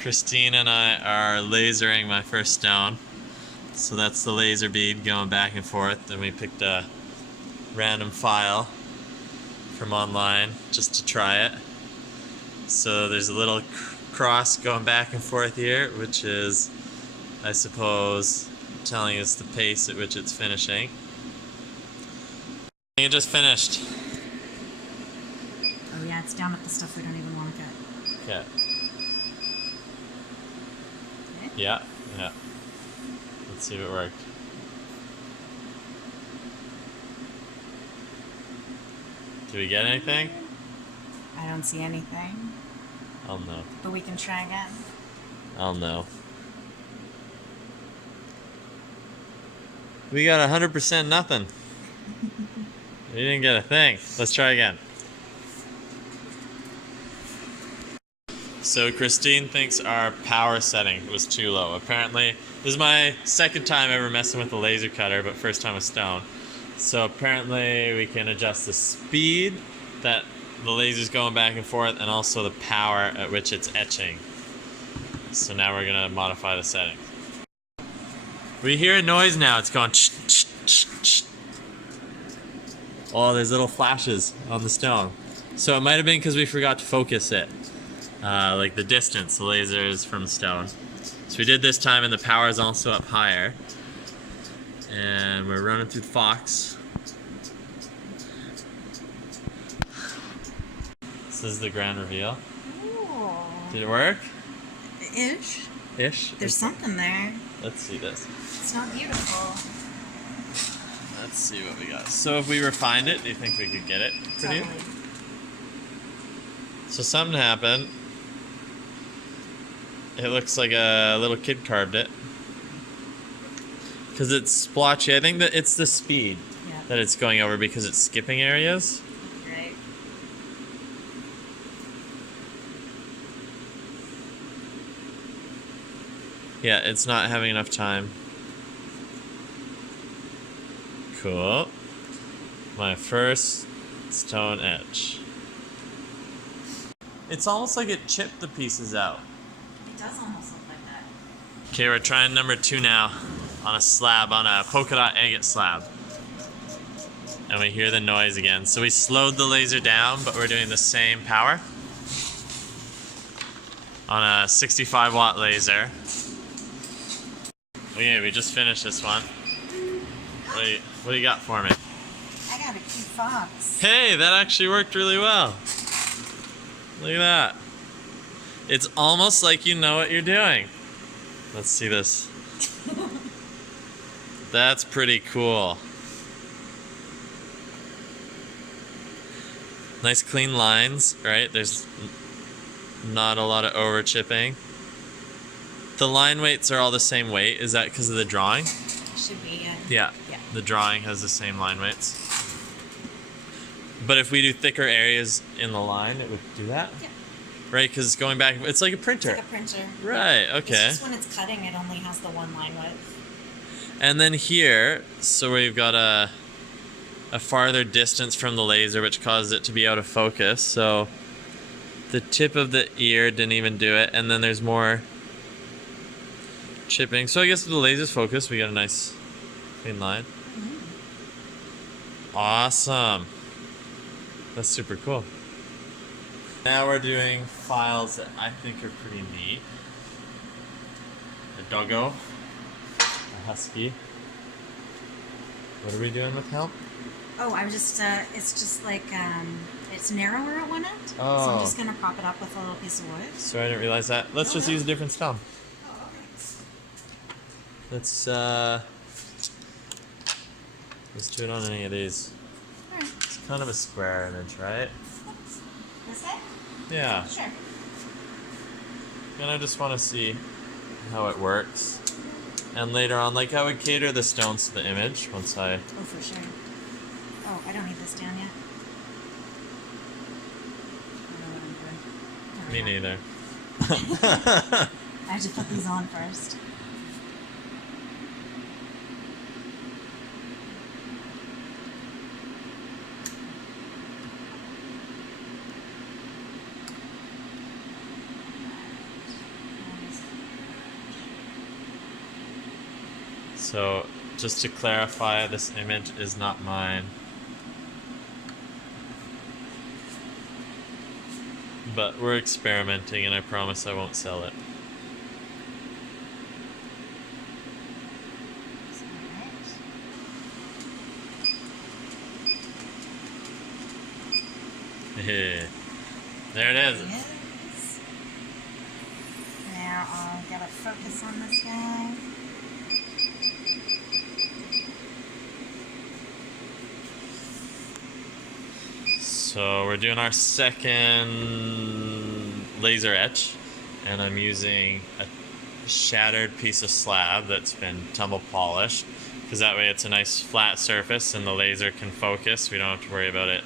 Christine and I are lasering my first stone. So that's the laser bead going back and forth. Then we picked a random file from online just to try it. So there's a little cross going back and forth here, which is, I suppose, telling us the pace at which it's finishing. It just finished. Oh yeah, it's down at the stuff we don't even want to get. Okay. Yeah, yeah. Let's see if it worked. Do we get anything? I don't see anything. I'll know. But we can try again. I'll know. We got 100% nothing. We didn't get a thing. Let's try again. So Christine thinks our power setting was too low. Apparently, this is my second time ever messing with the laser cutter, but first time with stone. So apparently we can adjust the speed that the laser's going back and forth and also the power at which it's etching. So now we're gonna modify the settings. We hear a noise now, it's going ch ch ch ch. Oh, there's little flashes on the stone. So it might have been because we forgot to focus it. Like the distance, the laser is from stone. So we did this time and the power is also up higher. And we're running through Fox. This is the grand reveal. Ooh. Did it work? Ish. Ish? There's something there. Let's see this. It's not beautiful. Let's see what we got. So if we refined it, do you think we could get it pretty? Totally. So something happened. It looks like a little kid carved it. Because it's splotchy. I think that it's the speed that it's going over because it's skipping areas. Right. Yeah, it's not having enough time. Cool. My first stone etch. It's almost like it chipped the pieces out. It does almost look like that. Okay, we're trying number 2 now on a slab, on a polka dot agate slab. And we hear the noise again. So we slowed the laser down, but we're doing the same power on a 65 watt laser. Okay, we just finished this one. What do you got for me? I got a cute fox. Hey, that actually worked really well. Look at that. It's almost like you know what you're doing. Let's see this. That's pretty cool. Nice clean lines, right? There's not a lot of over chipping. The line weights are all the same weight. Is that because of the drawing? Should be, Yeah. The drawing has the same line weights. But if we do thicker areas in the line, it would do that? Yeah. Right, because it's going back, it's like a printer. It's like a printer. Right, okay. It's just when it's cutting, it only has the one line width. And then here, so we've got a farther distance from the laser, which caused it to be out of focus. So the tip of the ear didn't even do it. And then there's more chipping. So I guess with the laser's focus, we got a nice clean line. Awesome. That's super cool. Now we're doing files that I think are pretty neat. A doggo, a husky. What are we doing with help? Oh, I was just, it's just like, it's narrower at one end. Oh. So I'm just going to prop it up with a little piece of wood. Sorry, I didn't realize that. Let's just use a different stone. Oh, okay. Let's do it on any of these. Alright. It's kind of a square image, right? This way? Yeah. Sure. And I just want to see how it works. And later on, like I would cater the stones to the image once I... Oh, for sure. Oh, I don't need this down yet. I don't know what I'm doing. Me neither. I have to put these on first. So, just to clarify, this image is not mine. But we're experimenting, and I promise I won't sell it. There it is. Now I'll get a focus on this guy. So we're doing our second laser etch, and I'm using a shattered piece of slab that's been tumble polished, because that way it's a nice flat surface and the laser can focus. We don't have to worry about it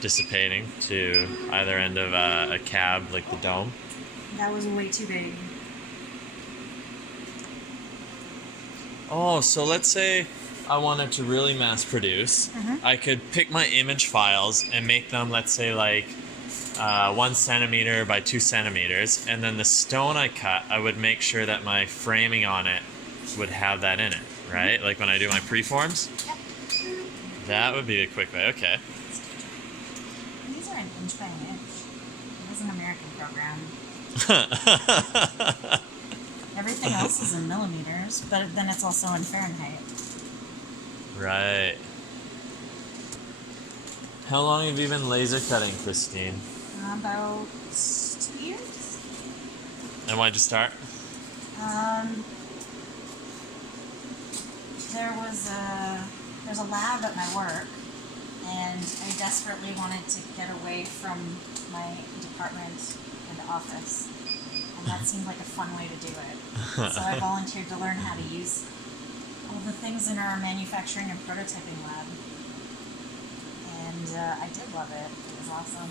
dissipating to either end of a cab like the dome. That was way too big. Oh, so let's say I wanted to really mass produce. I could pick my image files and make them, let's say, like 1 centimeter by 2 centimeters, and then the stone I cut, I would make sure that my framing on it would have that in it, right? Like when I do my preforms? Yep. That would be a quick way, okay. These are an inch by an inch. It was an American program. Everything else is in millimeters, but then it's also in Fahrenheit. Right. How long have you been laser cutting, Christine? About 2 years. And why'd you start? There's a lab at my work, and I desperately wanted to get away from my department and office, and that seemed like a fun way to do it. So I volunteered to learn how to use all the things in our manufacturing and prototyping lab, and I did love it. It was awesome.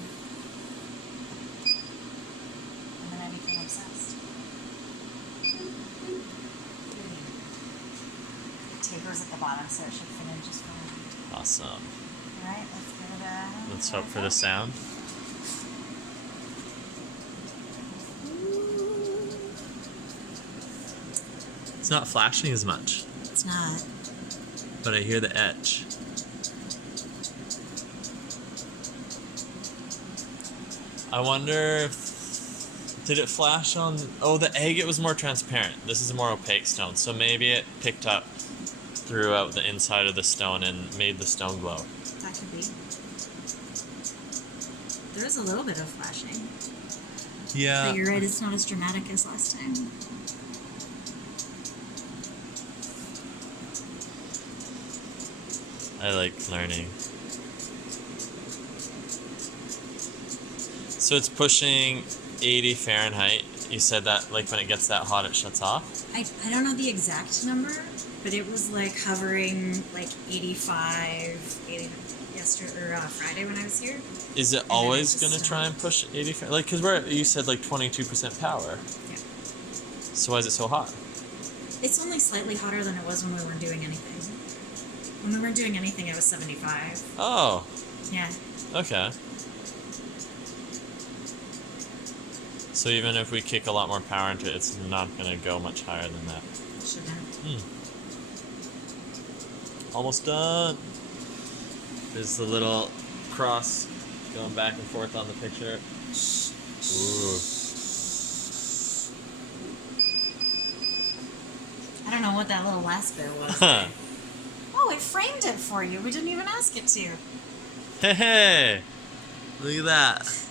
And then I became obsessed. The taper's at the bottom, so it should fit in just fine. Awesome. Alright, let's give it a... Let's hope for the sound. It's not flashing as much, It's not. but I hear the etch. I wonder if... Did it flash on... Oh, the agate was more transparent. This is a more opaque stone, so maybe it picked up throughout the inside of the stone and made the stone glow. That could be. There is a little bit of flashing. Yeah. But you're right, it's not as dramatic as last time. I like learning. So it's pushing 80 Fahrenheit. You said that like when it gets that hot it shuts off? I don't know the exact number, but it was like hovering like 85, 80 yesterday or Friday when I was here. Is it then always it going to just try and push 80 Fahrenheit? Like, because you said like 22% power. Yeah. So why is it so hot? It's only slightly hotter than it was when we weren't doing anything. When we weren't doing anything, it was 75. Oh, Yeah. okay. So even if we kick a lot more power into it, it's not going to go much higher than that. It shouldn't. Almost done. There's the little cross going back and forth on the picture. Ooh. I don't know what that little last bit was. Oh, it framed it for you. We didn't even ask it to. Hey, hey! Look at that.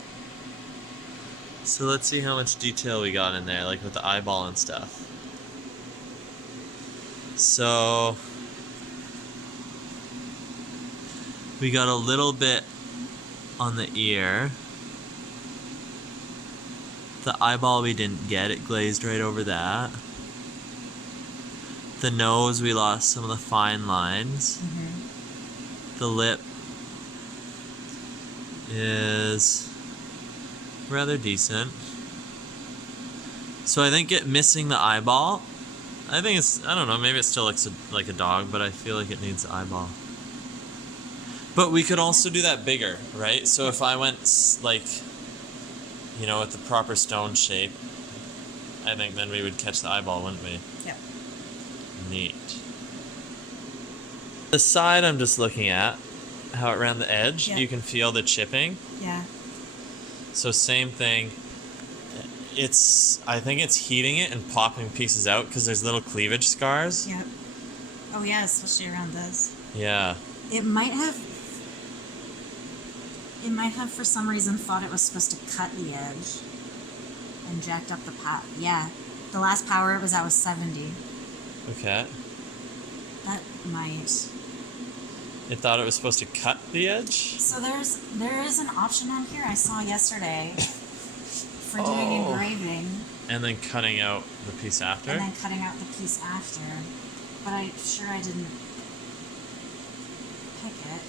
So let's see how much detail we got in there, like with the eyeball and stuff. So we got a little bit on the ear. The eyeball we didn't get, it glazed right over that. The nose, we lost some of the fine lines. The lip is rather decent. So I think it missing the eyeball, I think it's, I don't know, maybe it still looks like a dog, but I feel like it needs the eyeball. But we could also do that bigger, right? So if I went like, you know, with the proper stone shape, I think then we would catch the eyeball, wouldn't we? Yep. Neat. The side I'm just looking at, how it ran the edge, Yeah. you can feel the chipping. Yeah. So same thing. I think it's heating it and popping pieces out because there's little cleavage scars. Yep. Oh yeah, especially around this. Yeah. It might have for some reason thought it was supposed to cut the edge and jacked up the power. Yeah. The last power it was at was 70. Okay. That might. It thought it was supposed to cut the edge? So there is an option on here I saw yesterday for doing Oh. engraving And then cutting out the piece after? and then cutting out the piece after. But I didn't pick it.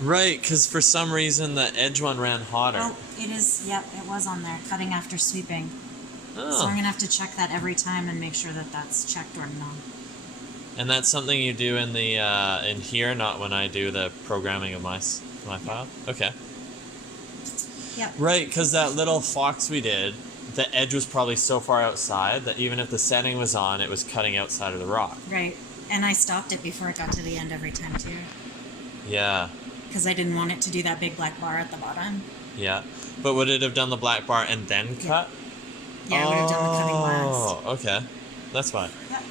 Right, because for some reason the edge one ran hotter. Oh, it is. Yep, it was on there. Cutting after sweeping. So Oh. I'm gonna have to check that every time and make sure that that's checked or not. And that's something you do in the in here, not when I do the programming of my file? Okay. Yep. Right, because that little fox we did, the edge was probably so far outside that even if the setting was on, it was cutting outside of the rock. Right. And I stopped it before it got to the end every time too, Yeah, because I didn't want it to do that big black bar at the bottom. yeah. But would it have done the black bar and then cut? Yeah, I would have done the cutting last. Oh, okay. That's fine. Yep. So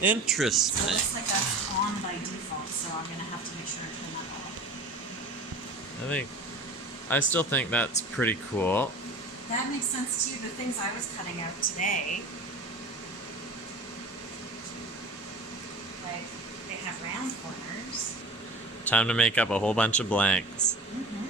it Interesting. looks like that's on by default, so I'm gonna have to make sure I turn that off. I still think that's pretty cool. That makes sense too. The things I was cutting out today, like they have round corners. Time to make up a whole bunch of blanks. Mm-hmm.